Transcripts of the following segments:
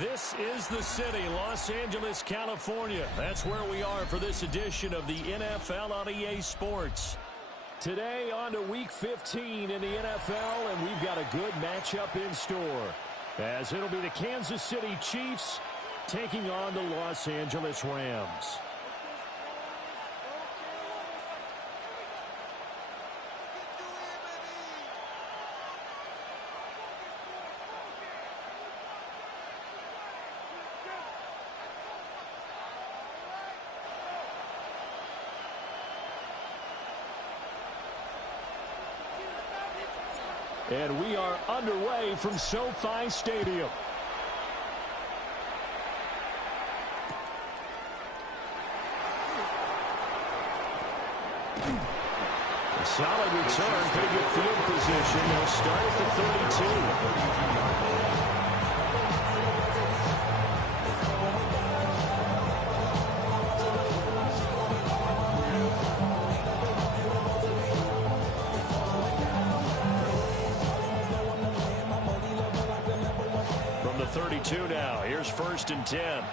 This is the city, Los Angeles, California. That's where we are for this edition of the NFL on EA Sports. Today on to Week 15 in the NFL, and we've got a good matchup in store, as it'll be the Kansas City Chiefs taking on the Los Angeles Rams. And we are underway from SoFi Stadium. A solid return, pretty good field position. They'll start at the 32. From the 32 now, here's 1st and 10.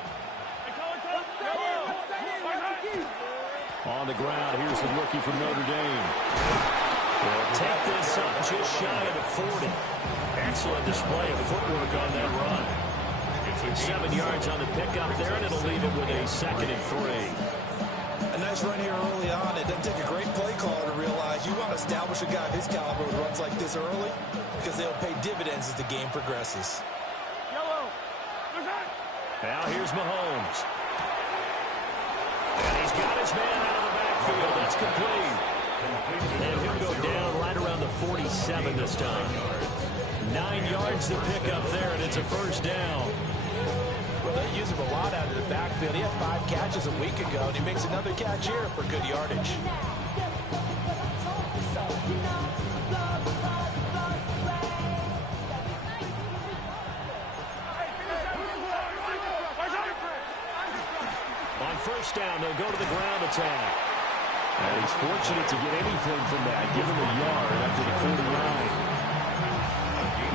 On the ground, here's the rookie from Notre Dame. They'll take this up just shy of the 40. Excellent display of footwork on that run. 7 yards on the pickup there, and it'll leave it with a 2nd and 3. A nice run here early on. It doesn't take a great play caller to realize you want to establish a guy of his caliber with runs like this early, because they'll pay dividends as the game progresses. Now here's Mahomes. And he's got his man out of the backfield. That's complete. And he'll go down right around the 47 this time. 9 yards to pick up there, and it's a 1st down. Well, they use him a lot out of the backfield. He had 5 catches a week ago, and he makes another catch here for good yardage. On 1st down, they'll go to the ground attack. And he's fortunate to get anything from that, given the yard up to the 49.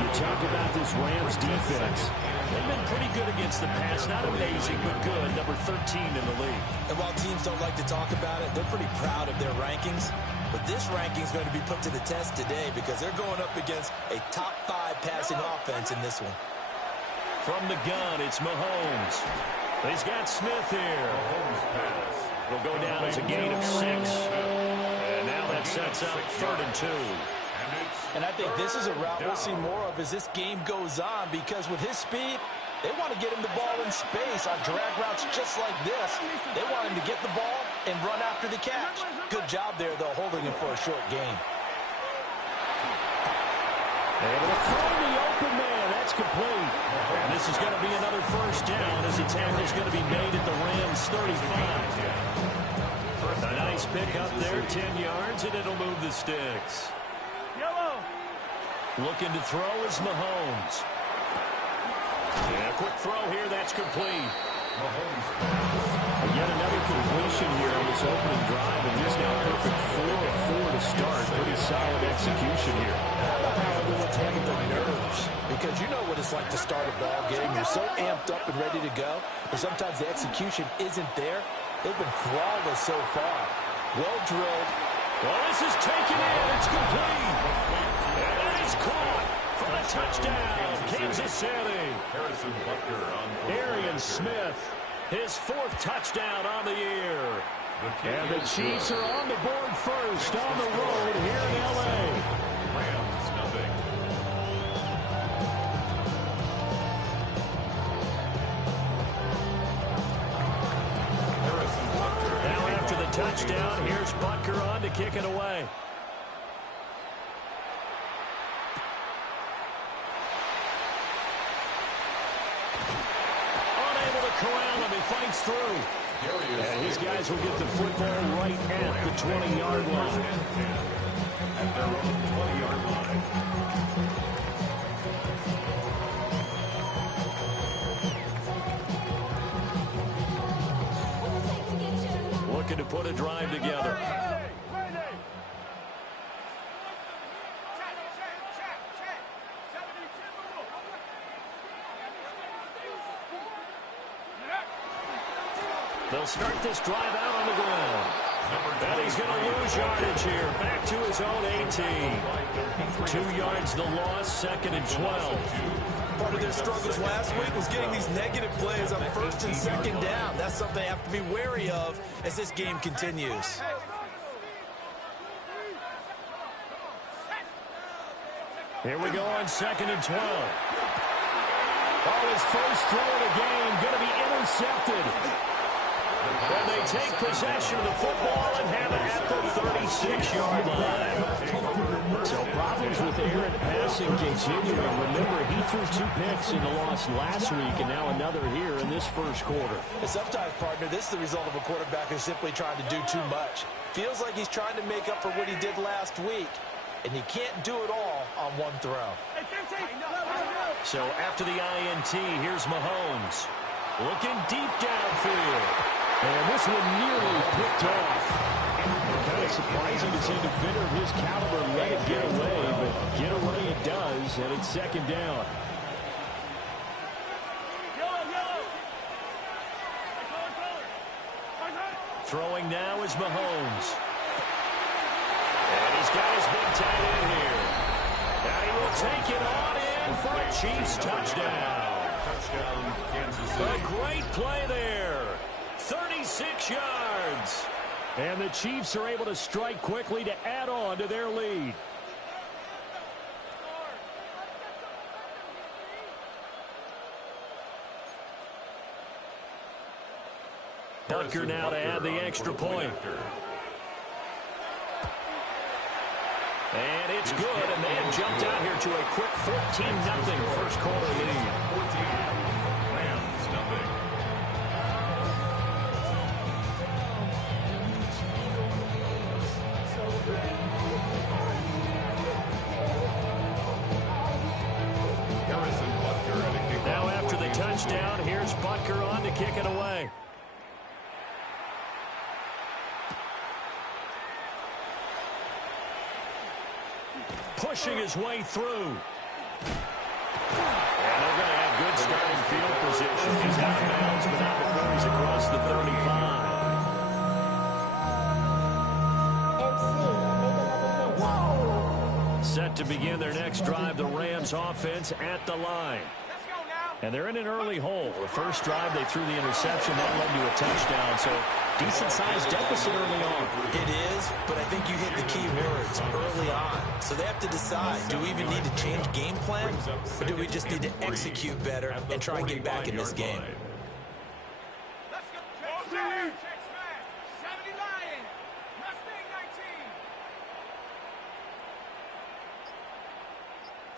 You talk about this Rams defense. They've been pretty good against the pass. Not amazing, but good. Number 13 in the league. And while teams don't like to talk about it, they're pretty proud of their rankings. But this ranking is going to be put to the test today because they're going up against a top 5 passing offense in this one. From the gun, it's Mahomes. He's got Smith here. Will go down as a gain of 6. And now that sets up 3rd and 2. And I think this is a route we'll see more of as this game goes on, because with his speed, they want to get him the ball in space on drag routes just like this. They want him to get the ball and run after the catch. Good job there, though, holding him for a short gain. Able to find the open man. That's complete. And this is going to be another 1st down as the tackle is going to be made at the Rams 35. A nice pick up there, 10 yards, and it'll move the sticks. Looking to throw is Mahomes. And a quick throw here, that's complete. Yet another completion here on this opening drive, and he's now perfect 4 of 4 to start. Pretty solid execution here. How about how everyone's handled their nerves? Because you know what it's like to start a ball game. You're so amped up and ready to go, but sometimes the execution isn't there. They've been flawless so far. Well drilled. Well, this is taken in. It's complete. And it's caught for a touchdown, Kansas City. Arian Smith, his 4th touchdown on the year. And the Chiefs are on the board first on the road here in L.A. Rams, nothing. Now after the touchdown, here's Butker on to kick it away. Unable to corral him, he fights through. And these guys will get the football right at the 20-yard line. At their own 20-yard line. Looking to put a drive together. They'll start this drive out on the ground. And he's going to lose yardage here. Back to his own 18. 2 yards the loss, 2nd and 12. Part of their struggles last week was getting these negative plays on 1st and 2nd down. That's something they have to be wary of as this game continues. Here we go on 2nd and 12. Oh, his first throw of the game going to be intercepted. And they take possession of the football and have it at the 36-yard line. So problems with air and passing continuing. Remember, he threw 2 picks in the loss last week and now another here in this first quarter. Sometimes, partner, this is the result of a quarterback who's simply trying to do too much. Feels like he's trying to make up for what he did last week. And he can't do it all on one throw. So after the INT, here's Mahomes. Looking deep downfield. And this one nearly picked off. Kind of surprising to see a defender of his caliber let it get away, but get away it does, and it's 2nd down. Throwing now is Mahomes. And he's got his big tight end here. And he will take it on in for a Chiefs touchdown. Touchdown, Kansas City. A great play there. 36 yards. And the Chiefs are able to strike quickly to add on to their lead. Butker now to add the extra point. And it's good, and they have jumped out here to a quick 14-0 first quarter lead. 14, Rams, nothing. Now after the touchdown, here's Butker on to kick it away. Pushing his way through. And they're going to have good starting field position. He's out of bounds, but not before he's across the 35. Set to begin their next drive, the Rams offense at the line. And they're in an early hole. The first drive, they threw the interception. That led to a touchdown. So decent-sized deficit early on. It is, but I think you hit the key words early on. So they have to decide, do we even need to change game plan? Or do we just need to execute better and try and get back in this game? Let's go. Check smash. 79. Mustang 19.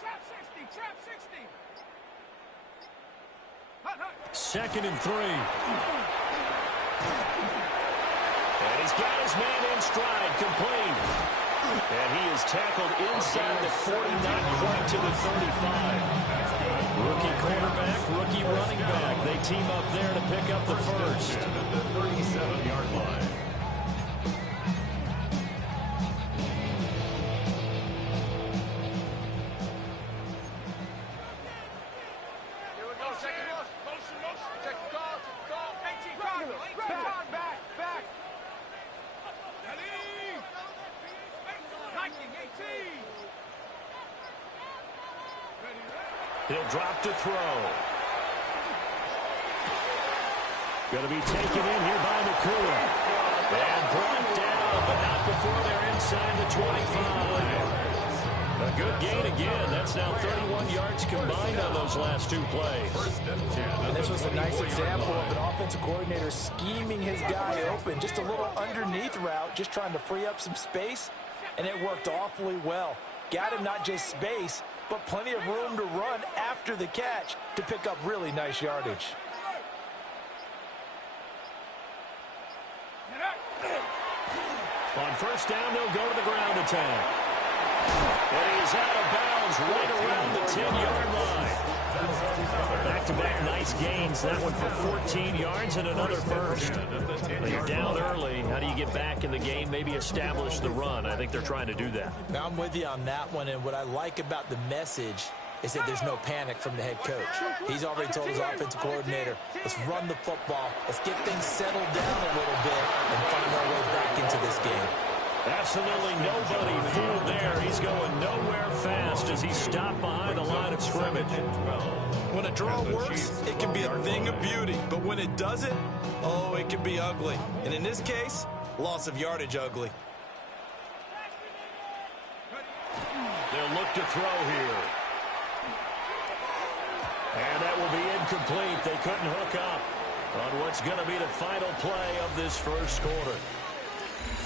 Trap 60. Trap 60. 2nd and 3. And he's got his man in stride, complete. And he is tackled inside the 40, not quite to the 35. Rookie quarterback, rookie running back. They team up there to pick up the first. At the 37-yard line. He'll drop to throw. Going to be taken in here by Nakua. And brought down, but not before they're inside the 25. A good gain again. That's now 31 yards combined on those last 2 plays. And this was a nice example of an offensive coordinator scheming his guy open. Just a little underneath route, just trying to free up some space, and it worked awfully well. Got him not just space, but plenty of room to run after the catch to pick up really nice yardage. On first down, they'll go to the ground attack. And he's out of bounds right around the 10-yard line. Back-to-back nice gains. That one for 14 yards and another first. When you're down early, how do you get back in the game, maybe establish the run? I think they're trying to do that. Now I'm with you on that one, and what I like about the message is that there's no panic from the head coach. He's already told his offensive coordinator, let's run the football, let's get things settled down a little bit and find our way back into this game. Absolutely nobody fooled there. He's going nowhere fast as he stopped behind the line of scrimmage. When a draw works, it can be a thing of beauty. But when it doesn't, oh, it can be ugly. And in this case, loss of yardage ugly. They'll look to throw here. And that will be incomplete. They couldn't hook up on what's going to be the final play of this first quarter.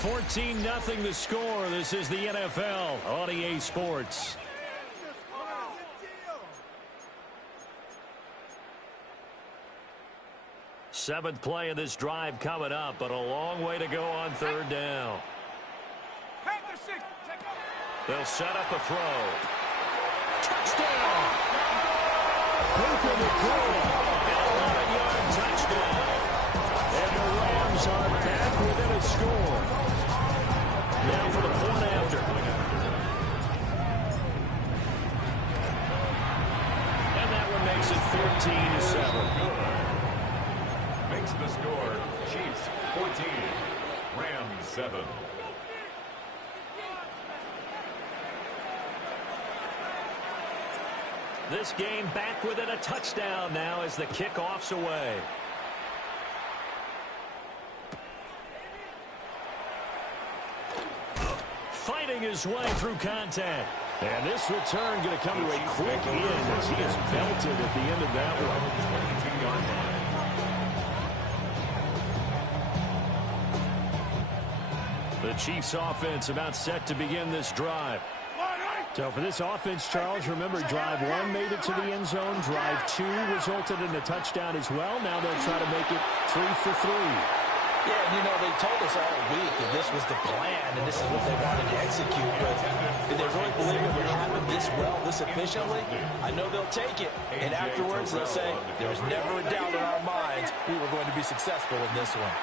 14-0 the score. This is the NFL on EA Sports. Seventh play of this drive coming up, but a long way to go on third down. They'll set up a throw. Touchdown! Cooper the throw. An 11-yard touchdown. And the Rams are back within a score. Now for the point after. And that one makes it 14-7. Makes the score Chiefs 14, Rams 7. This game back within a touchdown now as the kickoff's away. Fighting his way through contact. And this return going to come to a quick end as he is belted at the end of that one. The Chiefs offense about set to begin this drive. So for this offense, Charles, remember drive one made it to the end zone. Drive two resulted in a touchdown as well. Now they'll try to make it 3 for 3. Yeah, and you know, they told us all week that this was the plan and this is what they wanted to execute. But did they really believe it would happen this well, this efficiently? I know they'll take it. And afterwards, they'll say, there was never a doubt in our minds we were going to be successful in this one.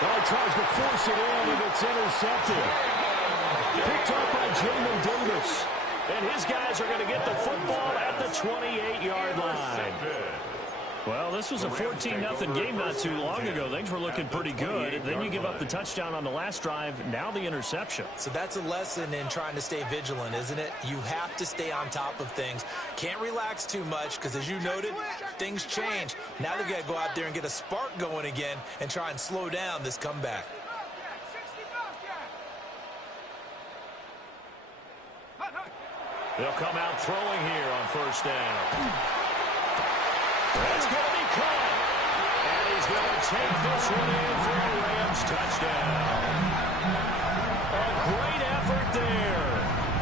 Well, he tries to force it in, and it's intercepted. Picked up by Jamin Davis. And his guys are going to get the football at the 28-yard line. Well, this was a 14-0 game not too long ago. Things were looking pretty good. Then you give up the touchdown on the last drive, now the interception. So that's a lesson in trying to stay vigilant, isn't it? You have to stay on top of things. Can't relax too much because, as you noted, things change. Now they've got to go out there and get a spark going again and try and slow down this comeback. They'll come out throwing here on first down. That's going to be caught. And he's going to take this one in for a Rams touchdown. A great effort there.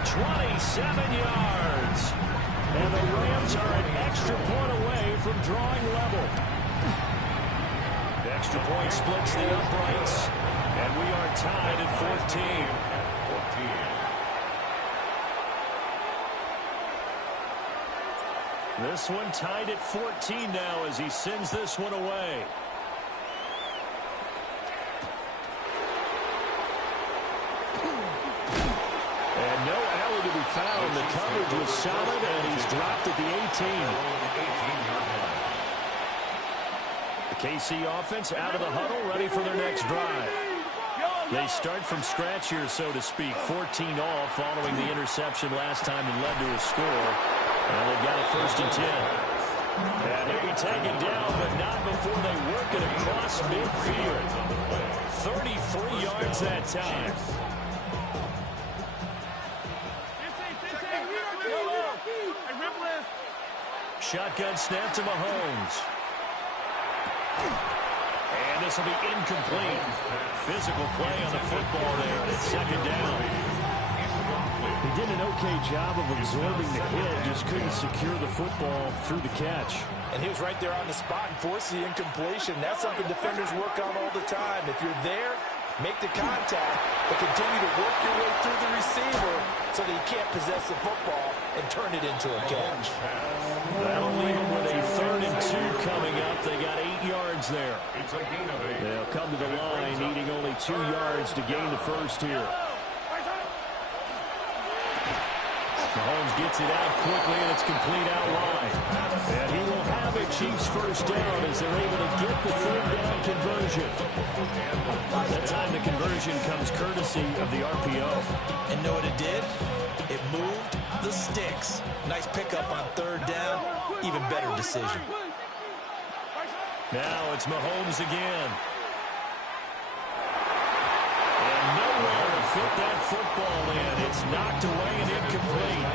27 yards. And the Rams are an extra point away from drawing level. The extra point splits the uprights. And we are tied at 14. This one tied at 14 now as he sends this one away. And no alley to be found. The coverage was solid, and he's dropped at the 18. The KC offense out of the huddle, ready for their next drive. They start from scratch here, so to speak. 14 all following the interception last time that led to a score. And they've got it 1st and 10. And they'll be taken down, but not before they work it across midfield. 33 yards that time. Shotgun snap to Mahomes. And this will be incomplete. Physical play on the football there, and it's 2nd down. He did an okay job of absorbing the hit, just couldn't secure the football through the catch. And he was right there on the spot and forced the incompletion. That's something defenders work on all the time. If you're there, make the contact, but continue to work your way through the receiver so that he can't possess the football and turn it into a catch. That'll leave them with a 3rd and 2 coming up. They got 8 yards there. They'll come to the line, needing only 2 yards to gain the first here. Mahomes gets it out quickly, and it's complete out wide. And he will have a Chiefs first down as they're able to get the third down conversion. That time the conversion comes courtesy of the RPO. And know what it did? It moved the sticks. Nice pickup on third down. Even better decision. Now it's Mahomes again. And nowhere to fit that football in. It's knocked away and incomplete.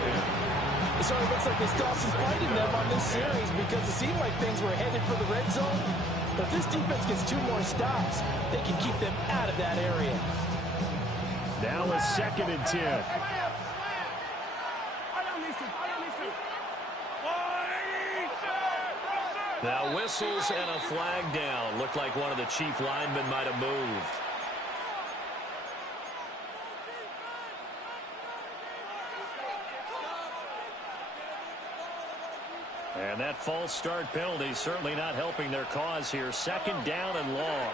It sort of looks like they still have some fight in them on this series because it seemed like things were headed for the red zone. But if this defense gets 2 more stops, they can keep them out of that area. Now a 2nd and 10. Now whistles and a flag down. Looked like one of the Chief linemen might have moved. And that false start penalty certainly not helping their cause here. 2nd down and long.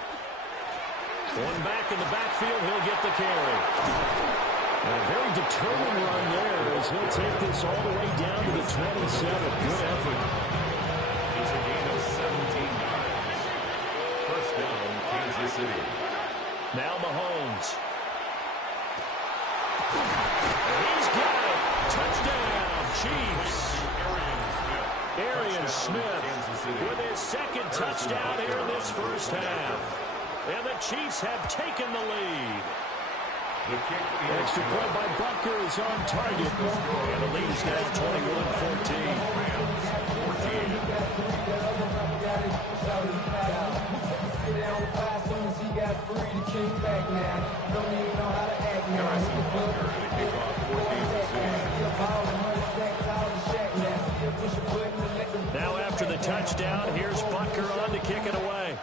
One back in the backfield, he'll get the carry. And a very determined run there as he'll take this all the way down to the 27. Good effort. It's a gain of 17 yards. First down, Kansas City. Now Mahomes. And he's got it. Touchdown, Chiefs. Arian Smith with his 2nd touchdown here in this first half. And the Chiefs have taken the lead. Extra point by Butker is on target. And the lead is now 21-14. Now after the touchdown, here's Butker on to kick it away.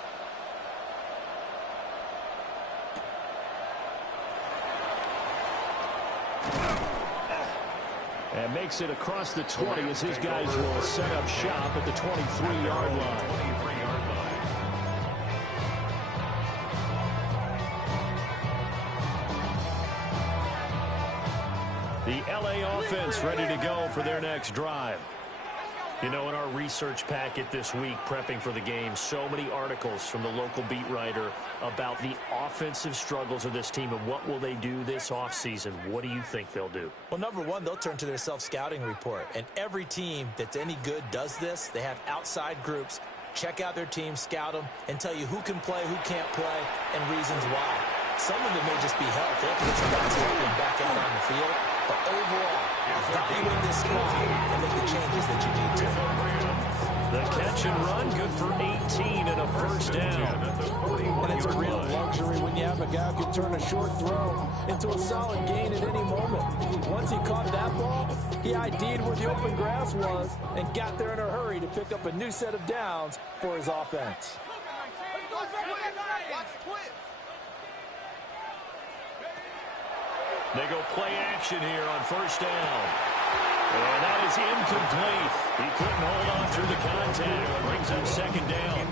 And makes it across the 20 as his guys will set up shop at the 23-yard line. The LA offense ready to go for their next drive. You know, in our research packet this week, prepping for the game, so many articles from the local beat writer about the offensive struggles of this team and what will they do this offseason. What do you think they'll do? Well, number one, they'll turn to their self-scouting report. And every team that's any good does this. They have outside groups. Check out their team, scout them, and tell you who can play, who can't play, and reasons why. Some of it may just be health. They have to get some guys healthy and back out on the field. But overall, evaluate this squad and make the changes that you need to. The catch and run, good for 18 and a first down. And it's a real luxury when you have a guy who can turn a short throw into a solid gain at any moment. Once he caught that ball, he ID'd where the open grass was and got there in a hurry to pick up a new set of downs for his offense. They go play action here on first down. And that is incomplete. He couldn't hold on through the contact. Brings up 2nd down.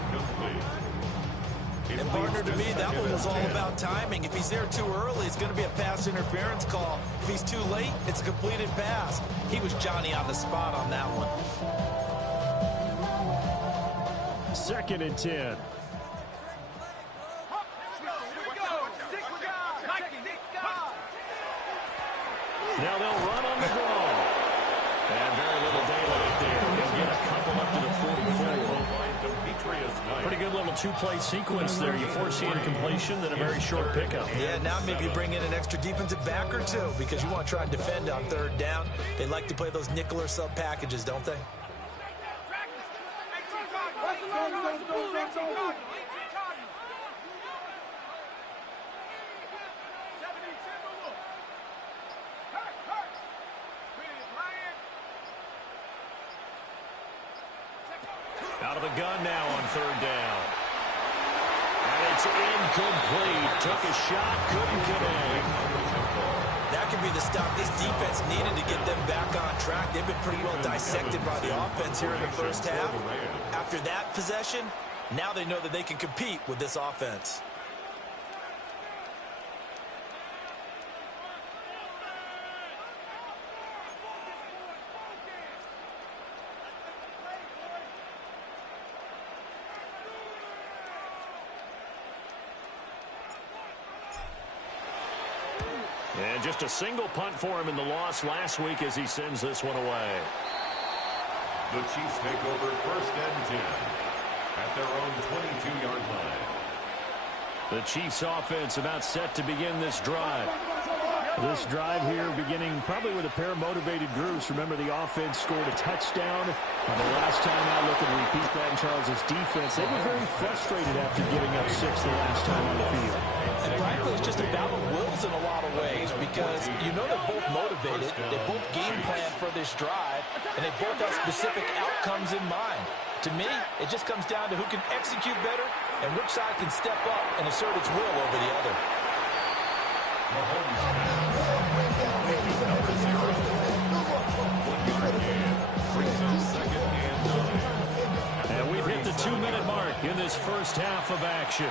And partner, to me, that one was all about timing. If he's there too early, it's going to be a pass interference call. If he's too late, it's a completed pass. He was Johnny on the spot on that one. 2nd and 10. Now they'll run on the ball. And very little daylight there. They'll get a couple up to the 44. Pretty good little 2-play sequence there. You foresee incompletion, then a very short pickup. Yeah, now maybe you bring in an extra defensive back or two because you want to try and defend on 3rd down. They like to play those nickel or sub packages, don't they? Out of the gun now on 3rd down. And it's incomplete. Took a shot, couldn't connect. That could be the stop this defense needed to get them back on track. They've been pretty well dissected by the offense here in the first half. After that possession, now they know that they can compete with this offense. And just a single punt for him in the loss last week as he sends this one away. The Chiefs take over 1st and 10 at their own 22-yard line. The Chiefs offense about set to begin this drive. This drive here beginning probably with a pair of motivated groups. Remember, the offense scored a touchdown. And the last time I looked at repeat that in Charles's defense, they were very frustrated after giving up 6 the last time on the field. And frankly, it's just a battle of wills in a lot of ways because you know they're both motivated. They both game plan for this drive, and they both have specific outcomes in mind. To me, it just comes down to who can execute better and which side can step up and assert its will over the other. And we've hit the 2-minute mark in this first half of action.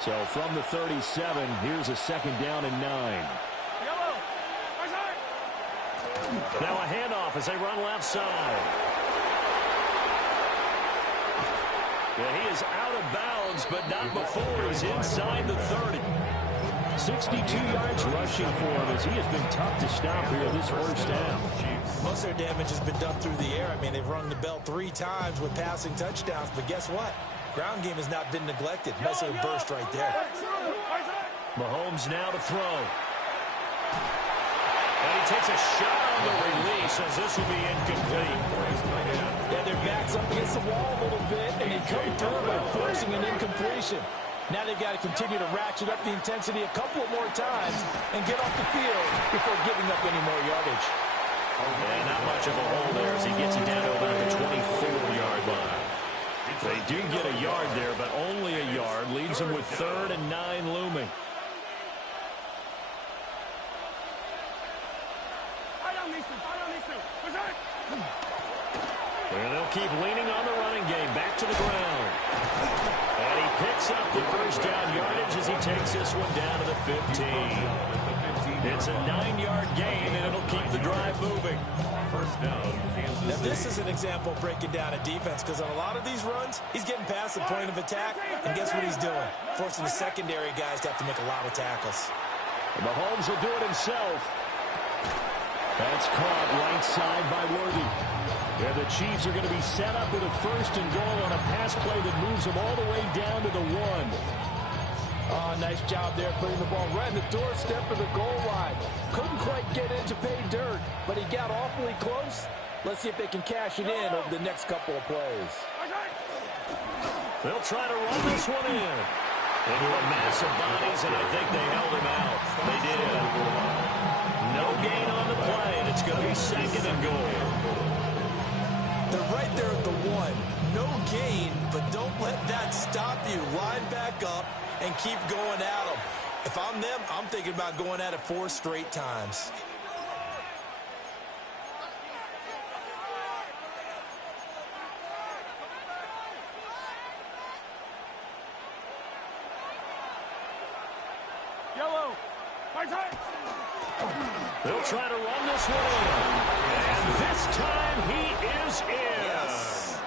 So from the 37, here's a 2nd down and 9. Now a handoff as they run left side. Yeah, he is out of bounds, but not before he's inside the 30. 62 yards rushing for him as he has been tough to stop here this first half. Most of their damage has been done through the air. I mean, they've rung the bell 3 times with passing touchdowns, but guess what? Ground game has not been neglected. Nice little burst right there. Mahomes now to throw. And he takes a shot on the release as this will be incomplete. Yeah, their back's up against the wall a little bit, and they come through by forcing an incompletion. Now they've got to continue to ratchet up the intensity a couple of more times and get off the field before giving up any more yardage. And not much of a hole there as he gets it down to about the 24-yard line. They do get a yard there, but only a yard. Leaves them with 3rd and 9 looming. And they'll keep leaning on the running game. Back to the ground. And he picks up the first down yardage as he takes this one down to the 15. It's a 9-yard gain, and it'll keep the drive moving. First down, Kansas Now, this City. is an example of breaking down a defense because on a lot of these runs, he's getting past the point of attack, and guess what he's doing? Forcing the secondary guys to have to make a lot of tackles. And Mahomes will do it himself. That's caught right side by Worthy. Yeah, the Chiefs are going to be set up with a 1st and goal on a pass play that moves them all the way down to the 1. Oh, nice job there putting the ball right in the doorstep of the goal line. Couldn't quite get in to pay dirt, but he got awfully close. Let's see if they can cash it in over the next couple of plays. They'll try to run this one in. Into a mass of bodies, and I think they held him out. They did. No gain on the play, and it's going to be 2nd and goal. They're right there at the 1. No gain, but don't let that stop you. Line back up and keep going at them. If I'm them, I'm thinking about going at it 4 straight times. Yellow. They'll try to run this one in. And this time he is in. Yes.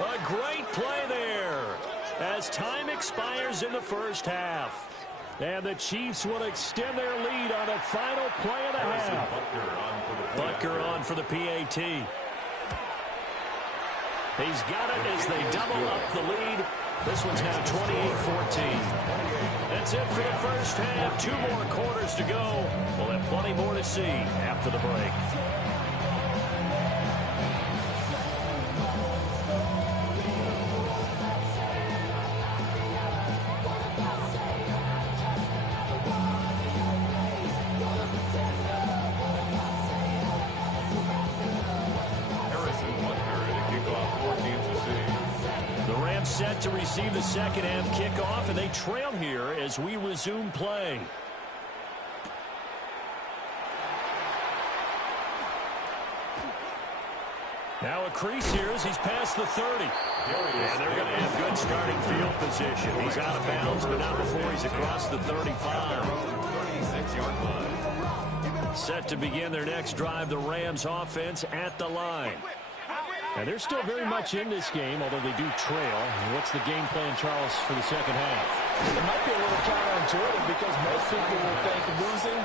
A great play there as time expires in the first half. And the Chiefs will extend their lead on a final play of the half. Butker on for the PAT. He's got it as they double up the lead. This one's now 28-14. That's it for the first half. 2 more quarters to go. We'll have plenty more to see after the break. Set to receive the second half kickoff, and they trail here as we resume play. Now a crease here as he's past the 30. And they're going to have good starting field position. He's out of bounds, but not before he's across the 35. 36-yard line. Set to begin their next drive, the Rams offense at the line. And they're still very much in this game, although they do trail. What's the game plan, Charles, for the second half? It might be a little counterintuitive because most people will think losing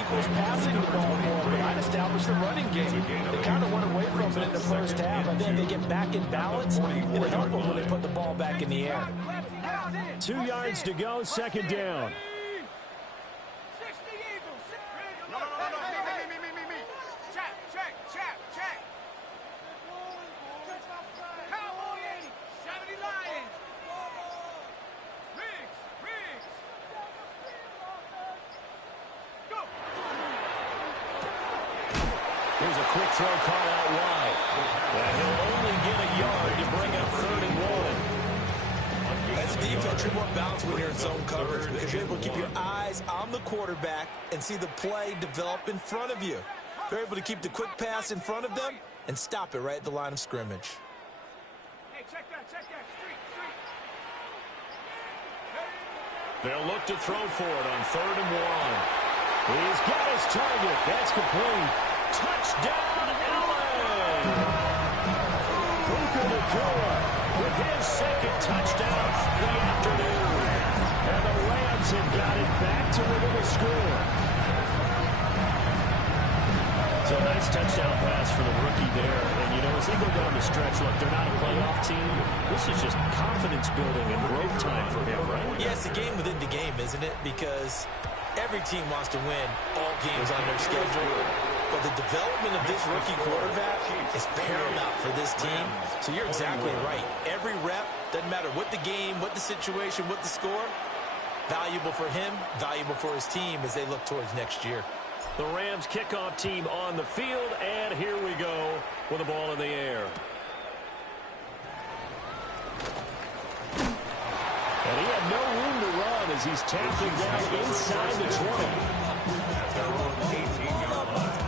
equals passing the ball more, but I'd establish the running game. They kind of went away from it in the first half. I think they get back in balance. It'll help them when they put the ball back in the air. 2 yards to go, second down. Here's a quick throw caught out wide. And he'll only get a yard to bring up 3rd and 1. As a defense, you're more balanced when you're in zone coverage because you're able to keep your eyes on the quarterback and see the play develop in front of you. They're able to keep the quick pass in front of them and stop it right at the line of scrimmage. Hey, check that, street. They'll look to throw for it on 3rd and 1. He's got his target. That's complete. Touchdown, LA! Puka Nacua with his second touchdown of the afternoon. And the Rams have got it back to within a score. So a nice touchdown pass for the rookie there. And, you know, as they go down the stretch, look, they're not a playoff team. This is just confidence building and growth time for him, right? Yeah, it's a game within the game, isn't it? Because every team wants to win all games on their schedule. But the development of this rookie quarterback is paramount for this team. So you're exactly right. Every rep, doesn't matter what the game, what the situation, what the score, valuable for him, valuable for his team as they look towards next year. The Rams kickoff team on the field, and here we go with the ball in the air. And he had no room to run as he's tackled down inside the 20. At their own 18-yard line.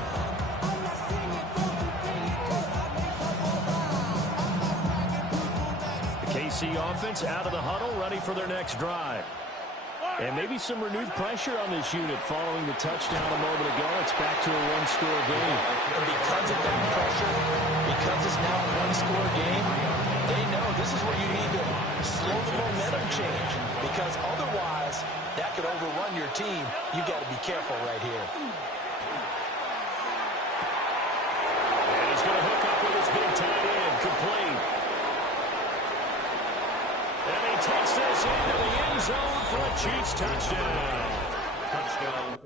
KC offense out of the huddle, ready for their next drive. And maybe some renewed pressure on this unit following the touchdown a moment ago. It's back to a one-score game. And because of that pressure, because it's now a one-score game, they know this is where you need to slow the momentum change. Because otherwise, that could overrun your team. You've got to be careful right here. And he's going to hook up with his big tight end, complete. And he takes this into the end zone for a Chiefs touchdown. Touchdown.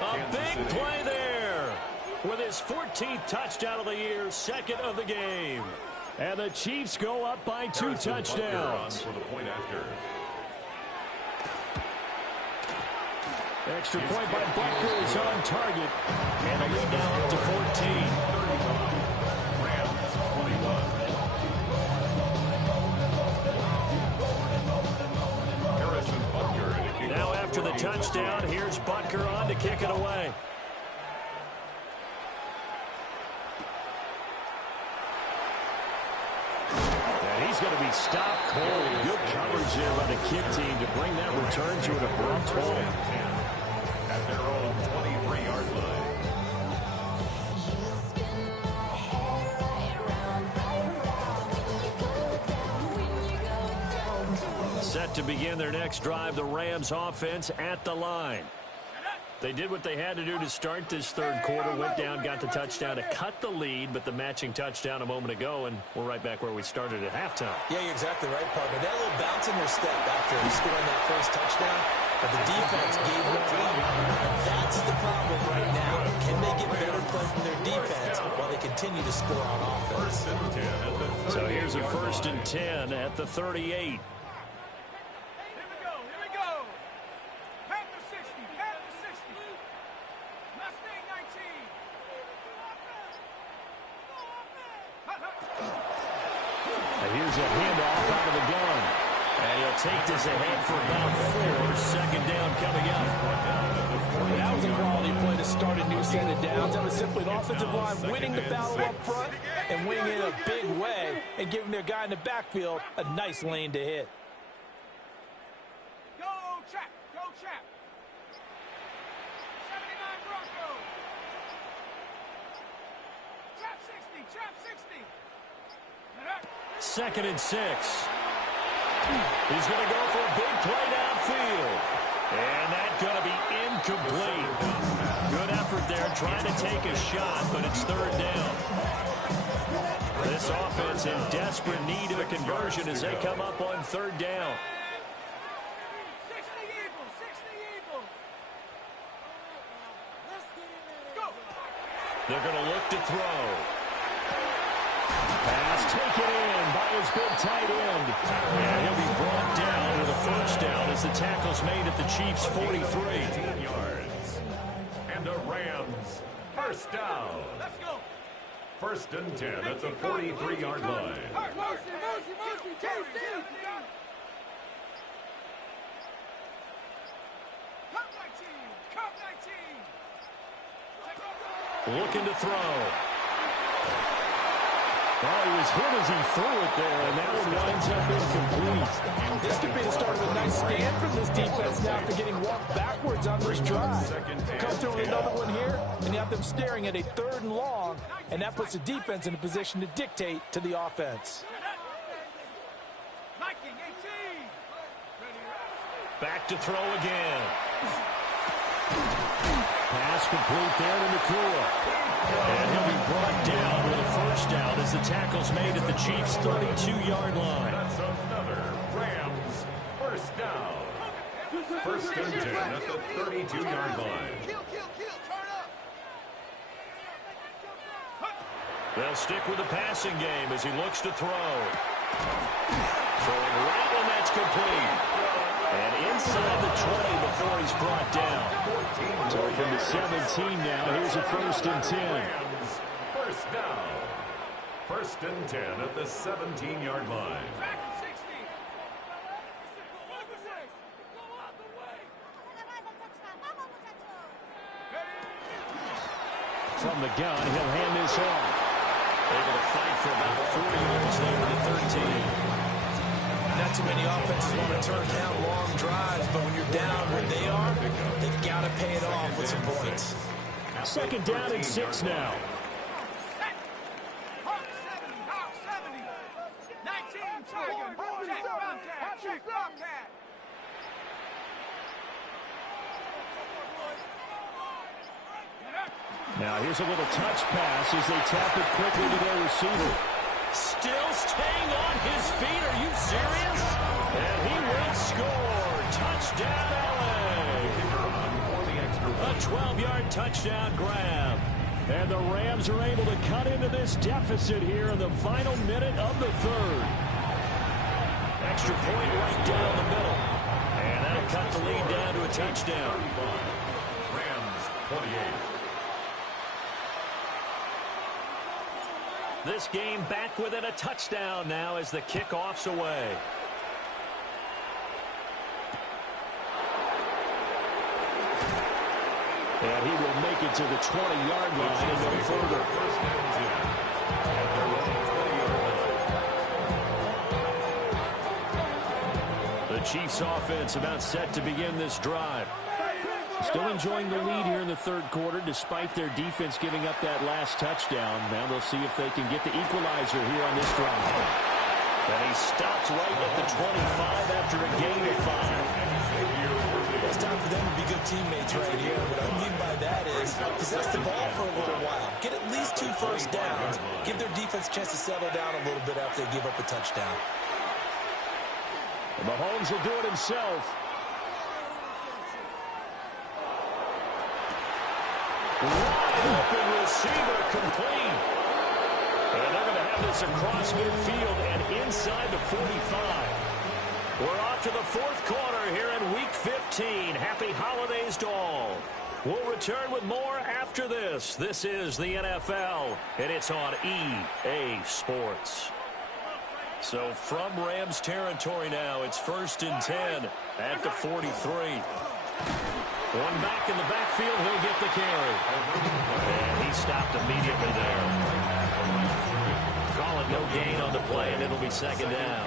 A big play there with his 14th touchdown of the year, second of the game. And the Chiefs go up by 2 touchdowns. For the point after. Extra point by Butker is on target. And a lead now up to 14. Rams 21. Now after the touchdown, here's Butker on to kick it away. And he's going to be stopped cold. Good coverage there by the kick team to bring that return to an abrupt halt. At their own 23-yard line. Set to begin their next drive, the Rams offense at the line. They did what they had to do to start this third quarter, went down, got the touchdown to cut the lead, but the matching touchdown a moment ago, and we're right back where we started at halftime. Yeah, you're exactly right, partner. They had a little bounce in their step after scoring that first touchdown, but the defense gave one up. And that's the problem right now. Can they get better play from their defense while they continue to score on offense? So here's a 1st and 10 at the 38. Here we go. Past the 60. here's a handoff out of the gun. And he'll take this ahead for about 4. Second down coming up. That was a quality play to start a new set of downs. That was simply an offensive line winning the battle up front and winning it in a big way and giving their guy in the backfield a nice lane to hit. Go, Chap. Go, Chap. 79 Broncos. Chap 60. Chap 60. Second and 6. He's going to go for a big play downfield. And that's going to be incomplete. Good effort there trying to take a shot, but it's third down. This offense in desperate need of a conversion as they come up on third down. 60 Eagles. 60 Eagles. Go. They're going to look to throw. Pass taken in by his big tight end. And he'll be brought down with a first down as the tackle's made at the Chiefs' 43. 18 yards. And the Rams, first down. Let's go. First and 10 at the 43-yard line. Looking to throw. Well, he was hit as he threw it there, and that one winds up incomplete. This could be the start of a nice stand from this defense now after getting walked backwards on this drive. Come through with another one here, and you have them staring at a 3rd and long, and that puts the defense in a position to dictate to the offense. Back to throw again. Pass complete there to Nakua. And he'll be brought down with a first down as the tackle's made at the Chiefs' 32-yard line. That's another Rams first down. First and 10 at the 32-yard line. They'll stick with the passing game as he looks to throw. Throwing right, and that's complete. And inside the 20 before he's brought down. So from the 17 now, here's a first and 10. Rams first down. First and 10 at the 17-yard line. From the gun, he'll hand this off. Able to fight for about 4 yards there to the 13. Not too many offenses want to turn down long drives, but when you're down where they are, they've got to pay it off with some points. Second down and 6 now. Hawk 70, Hawk 70. 19, Tiger. Check, Bobcat. Check, Bobcat. Now here's a little touch pass as they tap it quickly to their receiver. Still staying on his feet. Are you serious? And he will score. Touchdown, LA. A 12-yard touchdown grab. And the Rams are able to cut into this deficit here in the final minute of the third. Extra point right down the middle. And that'll cut the lead down to a touchdown. Rams 28. This game back within a touchdown now as the kickoff's away. And he will make it to the 20-yard line and no further. First and 10 at their own 20-yard line. The Chiefs offense about set to begin this drive. Still enjoying the lead here in the third quarter despite their defense giving up that last touchdown. Now they'll see if they can get the equalizer here on this drive. And he stops right at the 25 after a gain of 5. It's time for them to be good teammates right here. What I mean by that is possess the ball for a little while. Get at least 2 first downs. Give their defense a chance to settle down a little bit after they give up a touchdown. And Mahomes will do it himself. Wide open receiver complete. And they're going to have this across midfield and inside the 45. We're off to the fourth quarter here in Week 15. Happy holidays to all. We'll return with more after this. This is the NFL, and it's on EA Sports. So from Rams territory now, it's 1st and 10 at the 43. One back in the backfield, he'll get the carry. And he stopped immediately there. Call it no gain on the play, and it'll be 2nd down.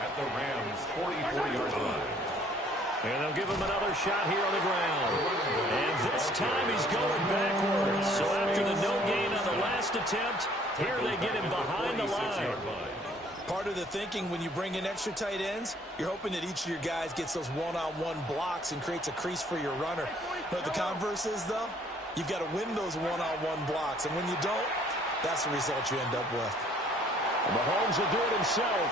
At the Rams 44-yard line. And they'll give him another shot here on the ground. And this time he's going backwards. So after the no gain on the last attempt, here they get him behind the line. Part of the thinking when you bring in extra tight ends, you're hoping that each of your guys gets those one-on-one blocks and creates a crease for your runner. But the converse is, though, you've got to win those one-on-one blocks. And when you don't, that's the result you end up with. Mahomes will do it himself.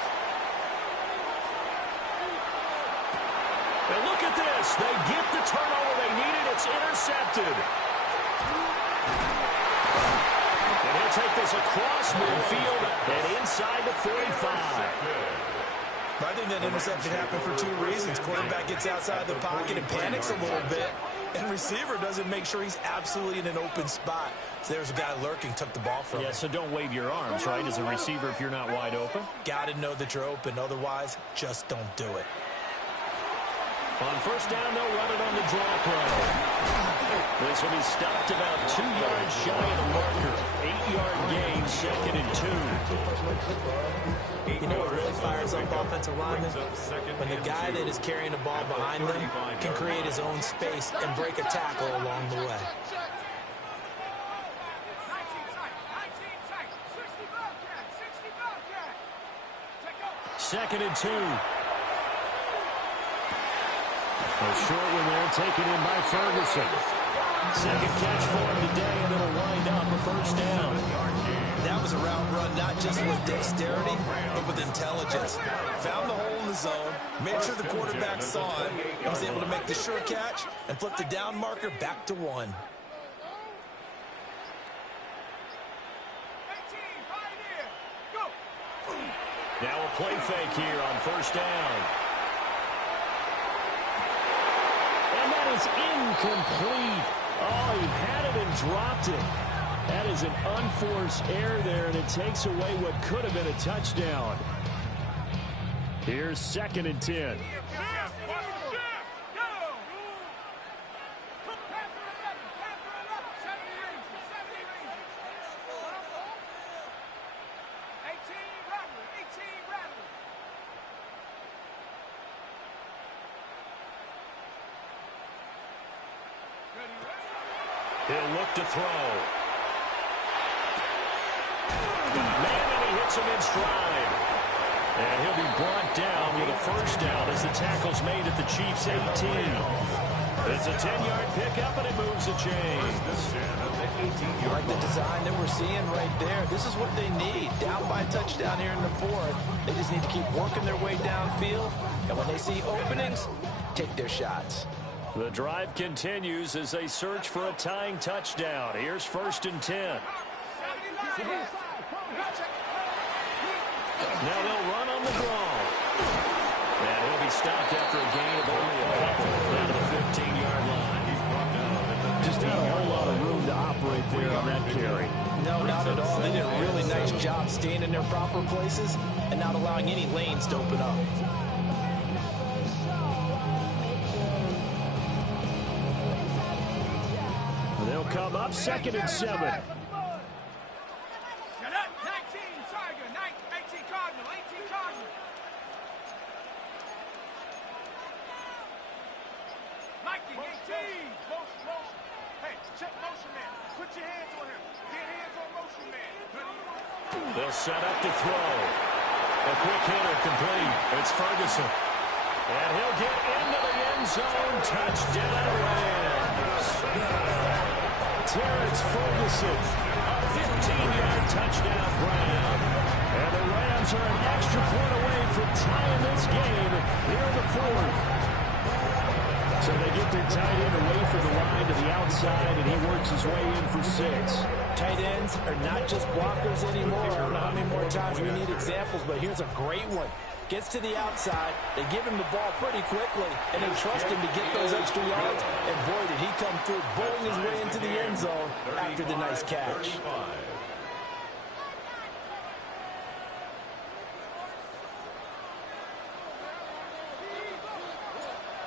And look at this. They get the turnover they needed. It's intercepted. And he'll take this across midfield and inside the 45. I think that interception happened for 2 reasons. Quarterback gets outside the pocket and panics a little bit. And receiver doesn't make sure he's absolutely in an open spot. So there's a guy lurking, took the ball from him. Yeah, so don't wave your arms, right, as a receiver if you're not wide open. Got to know that you're open. Otherwise, just don't do it. On 1st down, they'll run it on the draw play. This will be stopped about 2 yards shy of the marker. 8-yard gain, 2nd and 2. You know what really fires up offensive linemen? When the guy that is carrying the ball behind them can create his own space and break a tackle along the way. 2nd and 2. A short one there, taken in by Ferguson. 2nd catch for him today, and it'll wind up a 1st down. That was a route run, not just with dexterity, but with intelligence. Found the hole in the zone, made sure the quarterback saw it, and was able to make the sure catch and flip the down marker back to 1. Now a play fake here on 1st down. And that is incomplete. Oh, he had it and dropped it. That is an unforced error there, and it takes away what could have been a touchdown. Here's 2nd and 10. He'll look to throw. Man, and he hits him in stride. And he'll be brought down with a 1st down as the tackle's made at the Chiefs' 18. It's a 10-yard pickup, and it moves the chains. I like the design that we're seeing right there. This is what they need. Down by a touchdown here in the 4th. They just need to keep working their way downfield. And when they see openings, take their shots. The drive continues as they search for a tying touchdown. Here's 1st and 10. Now they'll run on the draw. And he'll be stopped after a gain of only a couple down to the 15-yard line. Just not a whole lot of room to operate there on that carry. No, not at all. They did a really nice job staying in their proper places and not allowing any lanes to open up. They'll come up 2nd and 7. They'll set up to throw. A quick hitter complete. It's Ferguson. And he'll get into the end zone. Touchdown Rams. Terrence Ferguson. A 15-yard touchdown grab. And the Rams are an extra point away from tying this game here in the 4th. So they get their tight end away from the line to the outside, and he works his way in for 6. Tight ends are not just blockers anymore. I don't know how many more times we need examples, but here's a great one. Gets to the outside, they give him the ball pretty quickly, and they trust him to get those extra yards. And boy, did he come through, bowling his way into the end zone after the nice catch.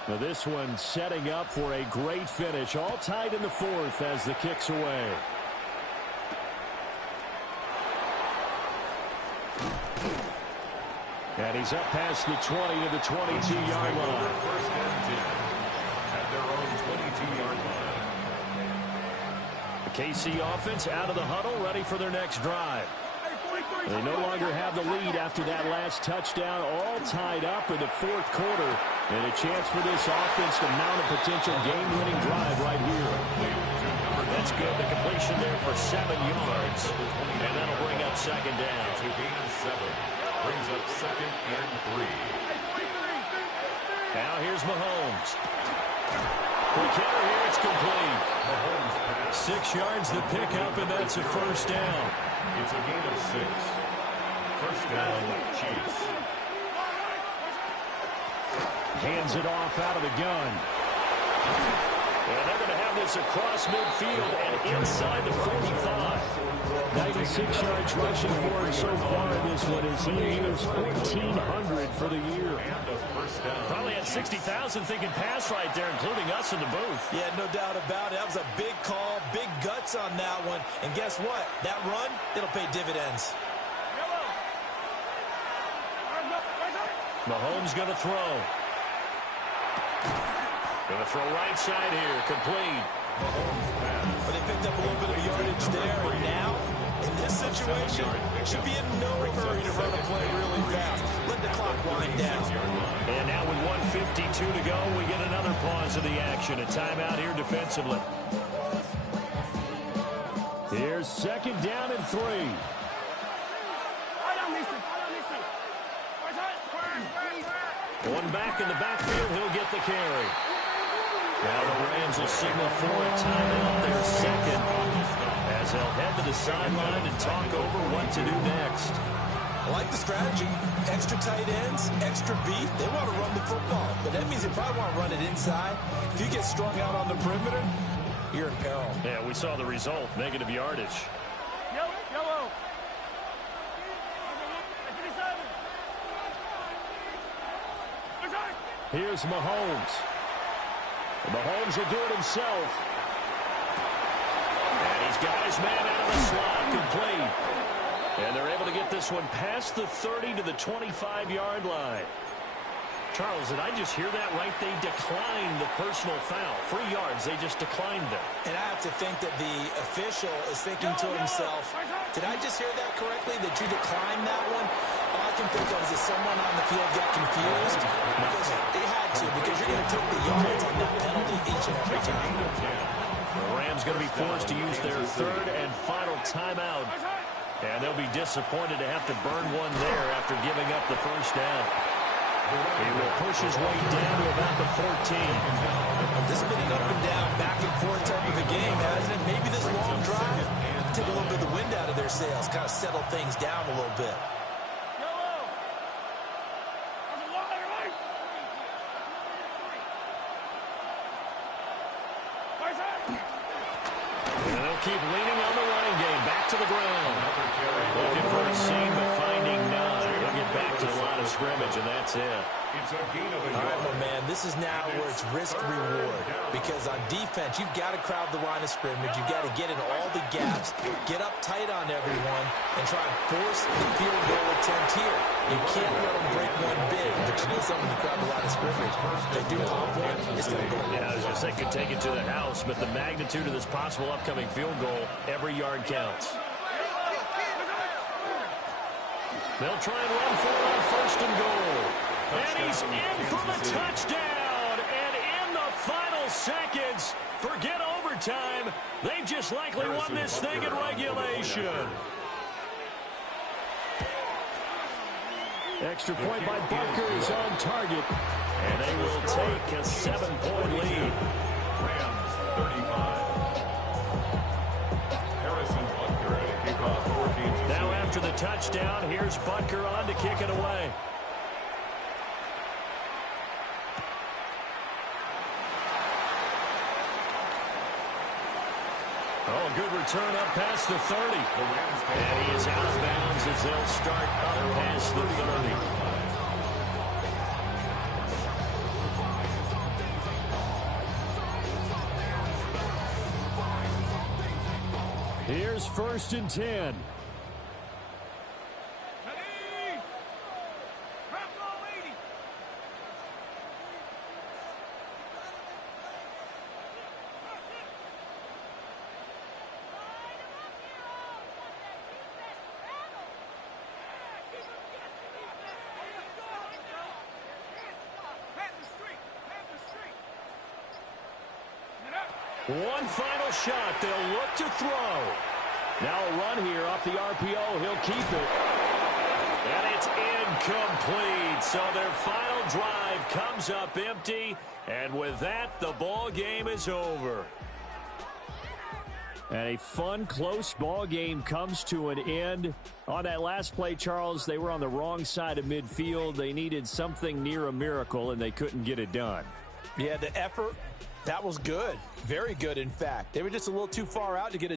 Now this one setting up for a great finish. All tied in the fourth as the kick's away. And he's up past the 20 to the 22-yard line. First and 10 at their own 22-yard line. The KC offense out of the huddle, ready for their next drive. They no longer have the lead after that last touchdown, all tied up in the fourth quarter. And a chance for this offense to mount a potential game-winning drive right here. That's good. The completion there for 7 yards. And that'll bring up second down. To gain 7. Brings up second and 3. Now here's Mahomes. Quick hitter here, it's complete. Mahomes pass. 6 yards the pickup, and that's a first down. It's a gain of 6. First down, Chiefs. Hands it off out of the gun. And they're going to have this across midfield and inside the 45. 96 yards rushing for him so far in this one as he nears 1,400 for the year. And a first down. Probably had 60,000 thinking pass right there, including us in the booth. Yeah, no doubt about it. That was a big call, big guts on that one. And guess what? That run, it'll pay dividends. Mahomes going to throw. Going to throw right side here, complete. Mahomes pass. But they picked up a little bit of yardage there, and now, in this situation, should be in no hurry to run a play really fast. Let the clock wind down. And now with 1:52 to go, we get another pause of the action. A timeout here defensively. Here's second down and 3. One back in the backfield, he'll get the carry. Now the Rams will signal for a timeout, their second, as they'll head to the sideline and talk over what to do next. I like the strategy. Extra tight ends, extra beef. They want to run the football, but that means they probably want to run it inside. If you get strung out on the perimeter, you're in peril. Yeah, we saw the result, negative yardage. Yellow. Here's Mahomes. Mahomes will do it himself. And he's got his man out of the slot, complete. And they're able to get this one past the 30 to the 25-yard line. Charles, did I just hear that right? They declined the personal foul. 3 yards, they just declined them. And I have to think that the official is thinking to himself, did I just hear that correctly, that you declined that one? All I can think of is that someone on the field got confused because they had to, because you're going to take the yards on that penalty each and every time. The Rams going to be forced to use their third and final timeout. And they'll be disappointed to have to burn one there after giving up the first down. He will push his way down to about the 14. This has been an up and down, back and forth type of a game, hasn't it? Maybe this long drive take a little bit of the wind out of their sails, kind of settle things down a little bit. And they'll keep leaning on the running game. Back to the ground. Looking for a seam, but finding none. He'll get back to the line of scrimmage, and that's it. It's a gain of a All right, yard. my man, this is now where it's risk-reward. Because on defense, you've got to crowd the line of scrimmage. You've got to get in all the gaps, get up tight on everyone, and try and force the field goal attempt here. You can't let them break one big, but you know something, you crowd the line of scrimmage. If they do pop one, it's going to go. Yeah, I was going to say could take it to the house, but the magnitude of this possible upcoming field goal, every yard counts. They'll try and run for it on first and goal. And he's in for the touchdown. And in the final seconds, forget overtime. They've just likely won this thing in regulation. Extra point by Butker is on target. And they will take a 7-point lead. Rams 35. Harrison Butker to kick off 14. Now after the touchdown, here's Butker on to kick it away. Oh, good return up past the 30. And he is out of bounds as they'll start up past the 30. Here's 1st and 10. Ready? Crop ball 80. One final shot. They'll look to throw. Now a run here off the RPO. He'll keep it. And it's incomplete. So their final drive comes up empty. And with that, the ball game is over. And a fun, close ball game comes to an end. On that last play, Charles, they were on the wrong side of midfield. They needed something near a miracle, and they couldn't get it done. Yeah, the effort, that was good. Very good, in fact. They were just a little too far out to get it.